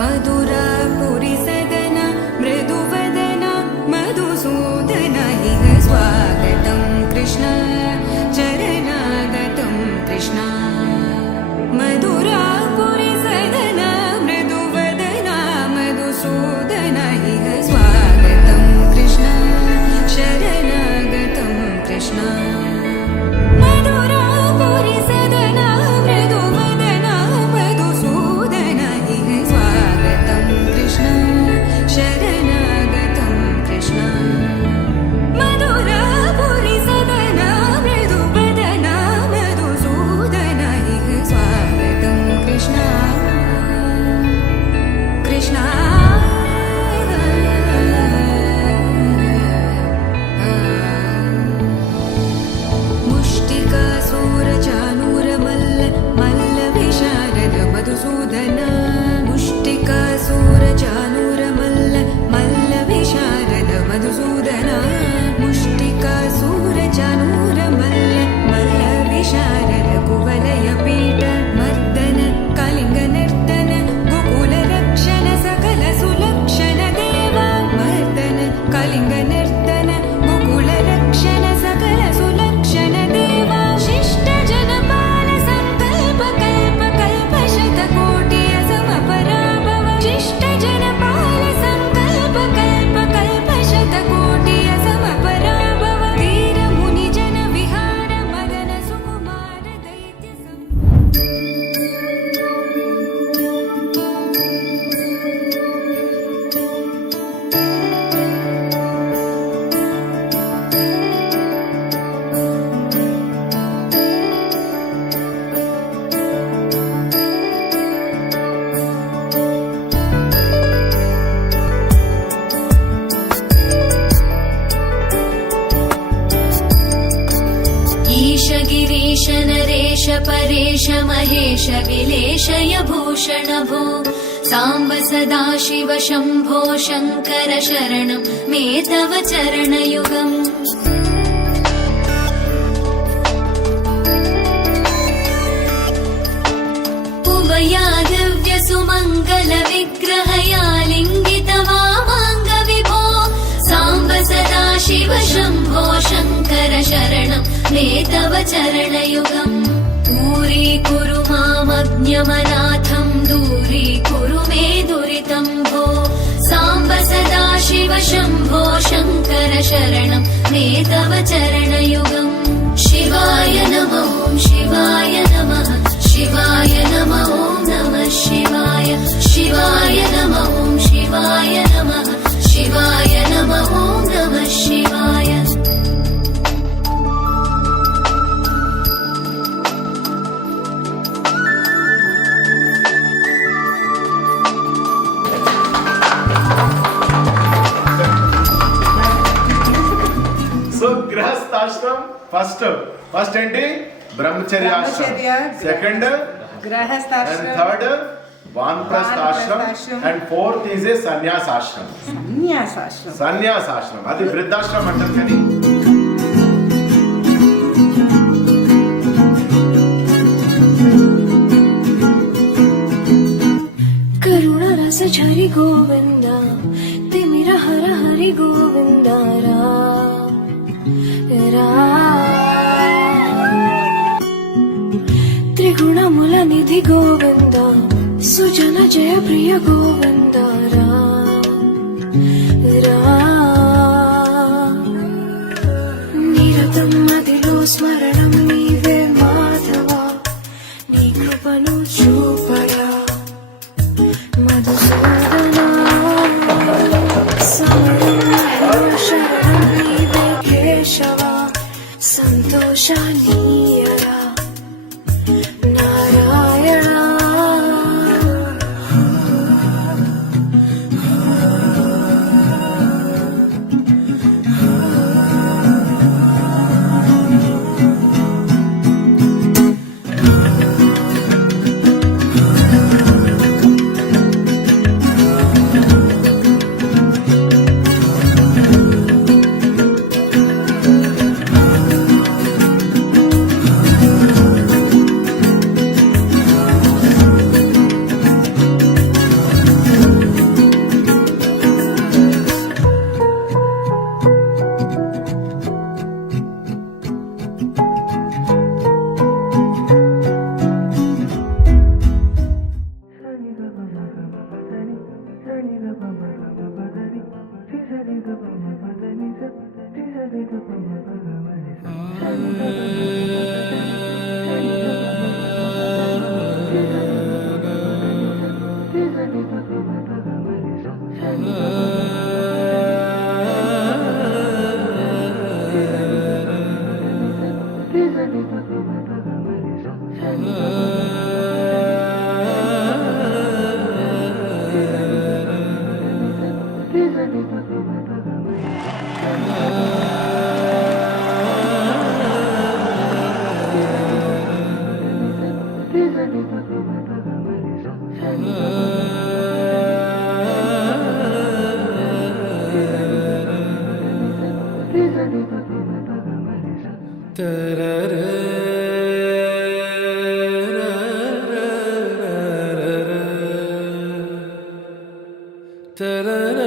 मधुरापुरि सदन मृदुवदन मधुसूदन इह स्वागतं कृष्ण चरणागतं कृष्ण मधुरापुरि सदन मृदुवदन मधुसूदन इह स्वागतं कृष्ण शरणागतं कृष्ण मधुरापुरि सदन मृदुवदन मधुसूदन इह स्वागतं कृष्ण शरणागतं कृष्ण मधुरापुरि सदन मृदुवदन मधुसूदन इह स्वागतं कृष्ण कृष्ण मुष्टिकासूरचानूरमल्ल मल्लविशारद मधुसूदन मुष्टिकासूरचानूरमल्ल मल्लविशारद मधुसूदन मुष्टिकासूरचानूरमल्ल मल्लविशारद कुवलयपीठ मर्दन कलिङ्गनर्तन गोकुलरक्षण सकल सुलक्षण देवा मर्दन कलिङ्गनर्तन गोकुलरक्षण सकल सुलक्षण देवा शिष्ट जनपाल संकल्प कल्प कल्प शतकोटि असमपराभव शिष्ट जनपाल संकल्प कल्प कल्प शतकोटि असमपराभव वीर मुनि जन विहार मदन सुकुमार दैत्य ईश गिरीश नरेश परेश महेश विलेशय भूषण भो साम्ब सदा शिव शम्भो शङ्कर शरणं मे तव चरणयुगम् उभया दिव्य सुमङ्गल विग्रहया लिङ्गित वामाङ्ग विभो साम्ब सदा शिव शम्भो शङ्कर शरणं मे तव चरणयुगम् दूरीकुरु मामज्ञमनाथं दूरीकुरु मे दुरितं भो साम्ब सदा शिव शम्भो शङ्कर शरणं मे तव चरणयुगम् शिवाय नमः शिवाय नमः शिवाय नमः ॐ नमः शिवाय शिवाय नमः ॐ शिवाय नमः शिवाय नमः ॐ नमः शिवाय సో గృహస్థాశ్రమం ఫస్ట్ ఏంటి బ్రహ్మచర్యాశ్రమం సెకండ్ అండ్ గృహస్థాశ్రమం థర్డ్ వానప్రస్థాశ్రమం అండ్ ఫోర్త్ ఈజ్ ఏ సన్యాసాశ్రమం సన్యాసాశ్రమం అది వృద్ధాశ్రమం అంటారు కానీ करुण रस झरि गोविंद तिमिर हर हरि गोविंद त्रिगुणमुल निधि गोविंद सुजन जय प्रिय गोविंद निरतं मदिलो स्मरणं नीवे माधव नी कृपनु చూపరా మధుసూదనా శరణం నీవే కేశవ సంతోషానీయరా నారాయణ Ta-da-da.